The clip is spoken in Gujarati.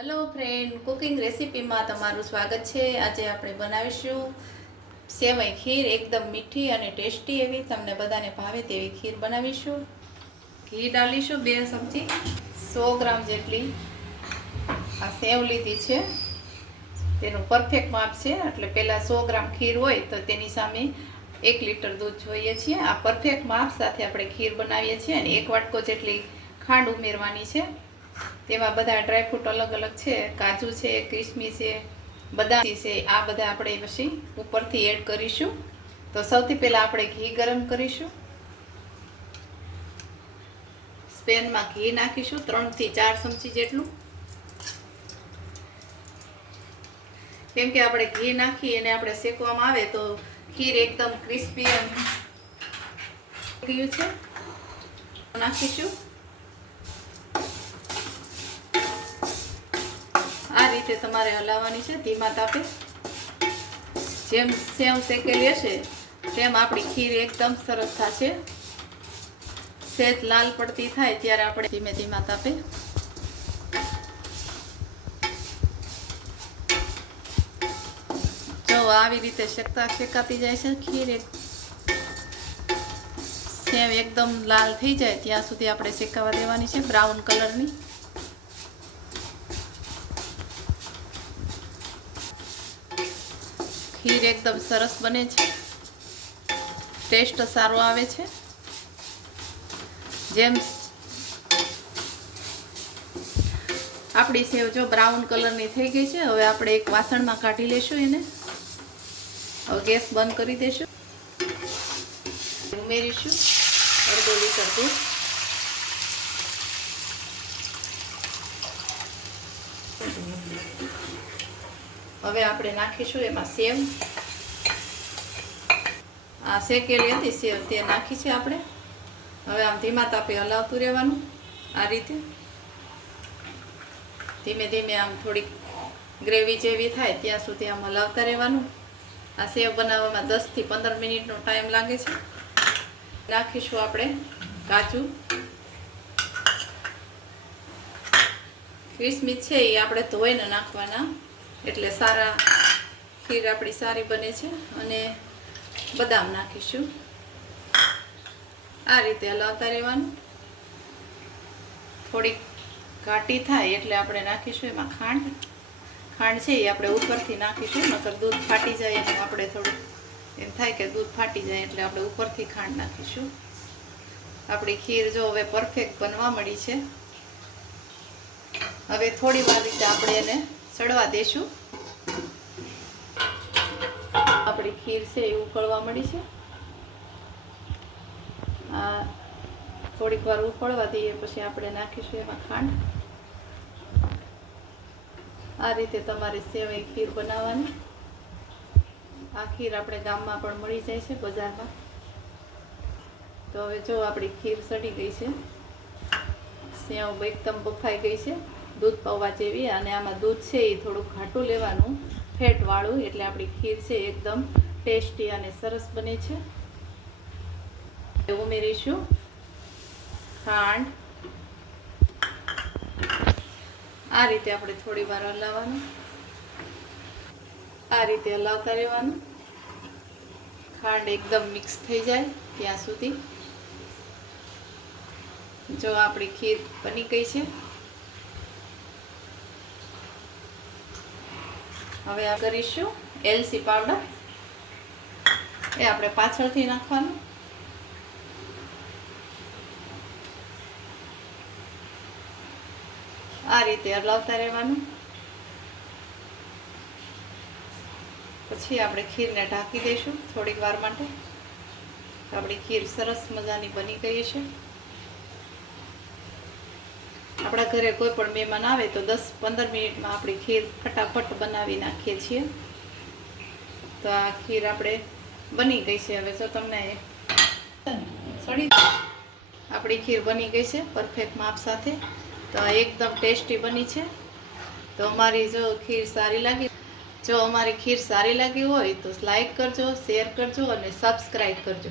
હેલો ફ્રેન્ડ, કુકિંગ રેસીપીમાં તમારું સ્વાગત છે। આજે આપણે બનાવીશું સેવઈ ખીર। એકદમ મીઠી અને ટેસ્ટી એવી, તમને બધાને ભાવે તેવી ખીર બનાવીશું। ઘી ડાલીશું 2 ચમચી, 100 ગ્રામ જેટલી આ સેવ લીધી છે, તેનું પરફેક્ટ માપ છે। એટલે પહેલાં 100 ગ્રામ ખીર હોય તો તેની સામે 1 લીટર દૂધ જોઈએ છીએ। આ પરફેક્ટ માપ સાથે આપણે ખીર બનાવીએ છીએ અને 1 વાટકો જેટલી ખાંડ ઉમેરવાની છે। તેમાં બધા ડ્રાયફ્રૂટ અલગ અલગ છે, કાજુ છે, કિસમિસ છે, બદામ છે, આ બધા આપણે પછી ઉપરથી એડ કરીશું। તો સૌથી પહેલાં આપણે ઘી ગરમ કરીશું। પેનમાં ઘી નાખીશું 3 થી 4 ચમચી જેટલું, કેમ કે આપણે ઘી નાખી અને આપણે શેકવામાં આવે તો ખીર એકદમ ક્રિસ્પી અને ગયું છે। નાખીશું આ રીતે તમારે હલાવવાની છે ધીમા તાપે। જેમ સેવ શેકેલી હશે તેમ આપણી ખીર એકદમ સરસ થશે। સેજ લાલ પડતી થાય ત્યારે આપણે ધીમે ધીમા તાપે જો આવી રીતે શેકાતી જાય છે ખીર। સેવ એકદમ લાલ થઈ જાય ત્યાં સુધી આપણે શેકાવા દેવાની છે, બ્રાઉન કલરની। ખીર એકદમ સરસ બને છે, ટેસ્ટ સારો આવે છે। જેમ આપણી સેવ જો બ્રાઉન કલરની થઈ ગઈ છે, હવે આપણે એક વાસણમાં કાઢી લેશું એને। હવે ગેસ બંધ કરી દેશું। ઉમેરીશું 1/2 લીટર દૂધ। હવે આપણે નાખીશું એમાં સેવ। આ શેકેલી હતી સેવ તે નાખી છે આપણે। હવે આમ ધીમા તાપે હલાવતું રહેવાનું આ રીતે। ધીમે ધીમે આમ થોડીક ગ્રેવી જેવી થાય ત્યાં સુધી આમ હલાવતા રહેવાનું। આ સેવ બનાવવામાં 10 થી 15 મિનિટનો ટાઈમ લાગે છે। નાખીશું આપણે કાજુ, કિસમિસ છે એ આપણે ધોઈને નાખવાના, એટલે સારા ખીર આપણી સારી બને છે। અને બદામ નાખીશું, આ રીતે હલાવતા રહેવાનું। થોડીક ઘાટી થાય એટલે આપણે નાખીશું એમાં ખાંડ। ખાંડ છે એ આપણે ઉપરથી નાખીશું, નકર દૂધ ફાટી જાય એટલે આપણે થોડું એમ થાય કે દૂધ ફાટી જાય એટલે આપણે ઉપરથી ખાંડ નાખીશું। આપણી ખીર જો હવે પરફેક્ટ બનવા મળી છે। હવે થોડી વાર રીતે આપણે એને સડવા દેશું। આપણી ખીર છે એ ઉકળવા મળી છે। આ થોડીક વાર ઉકળવા દઈએ પછી આપણે નાખીશું એમાં ખાંડ। આ રીતે તમારે સેવઈ ખીર બનાવવાની। આ ખીર આપણે ગામમાં પણ મળી જાય છે બજારમાં। તો હવે જો આપણી ખીર સડી ગઈ છે, સેવ એકદમ બફાઈ ગઈ છે, દૂધ પૌવા જેવી। અને આમાં દૂધ છે એ થોડું ઘાટું લેવાનું, ફેટવાળું, એટલે આપણી ખીર છે એકદમ ટેસ્ટી અને સરસ બને છે। ઉમેરીશું ખાંડ, આ રીતે આપણે થોડી વાર હલાવવાનું, આ રીતે હલાવતા રહેવાનું, ખાંડ એકદમ મિક્સ થઈ જાય ત્યાં સુધી। જો આપણી ખીર બની ગઈ છે। હવે આ કરીશું એલચી પાવડર, એ આપણે પાછળથી નાખવાનું। આ રીતે હલાવતા રહેવાનું। પછી આપણે ખીરને ઢાંકી દઈશું થોડીક વાર માટે। આપણી ખીર સરસ મજાની બની ગઈ છે। આપણા ઘરે કોઈ પણ મહેમાન આવે તો 10-15 મિનિટમાં આપણી ખીર ફટાફટ બનાવી નાખીએ છીએ। તો આ ખીર આપણે બની ગઈ છે। હવે જો તમને આપણી ખીર બની ગઈ છે પરફેક્ટ માપ સાથે। તો એકદમ ટેસ્ટી બની છે। તો અમારી જો ખીર સારી લાગી હોય તો લાઈક કરજો, શેર કરજો અને સબસ્ક્રાઈબ કરજો।